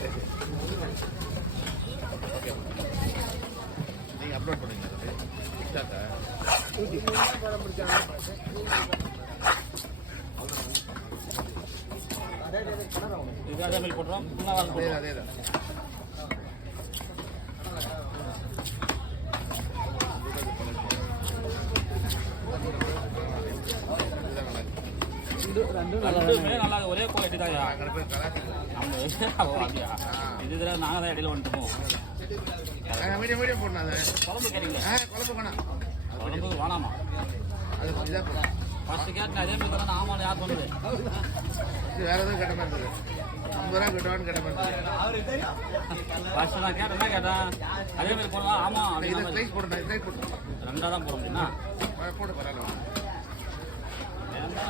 Okay, நீங்கள் upload பண்ணுங்க இன்ஸ்டாக்கா. இது அதே மாதிரி போட்டுறோம். அதே தான். நல்லா ஒரே குவாலிட்டி தான். இது நாங்கள் தான் இடையில வந்துட்டோம். மீடியம் மீடியம் போடணும். அதை குழம்பு கேட்டீங்க? குழம்பு வேணாம். குழம்பு வேணாமா? அது இதாக போடும். ஃபர்ஸ்ட் கேட்டேன் அதே மாதிரி தான். ஆமாம், யார் சொன்னது? இது வேறு எதுவும் கட்ட மாதிரி இருந்தது. 50 ரூபா கட்டுவான்னு கட்ட மாதிரி இருந்தது. ஃபர்ஸ்ட் நான் கேட்டேன் அதே மாதிரி போடலாம். ஆமாம், இதை ப்ரைஸ் போடணும். ப்ரைஸ் போட்டு 2 தான் போட முடியும்னா போட்டு பரவாயில்ல. ஏன்னா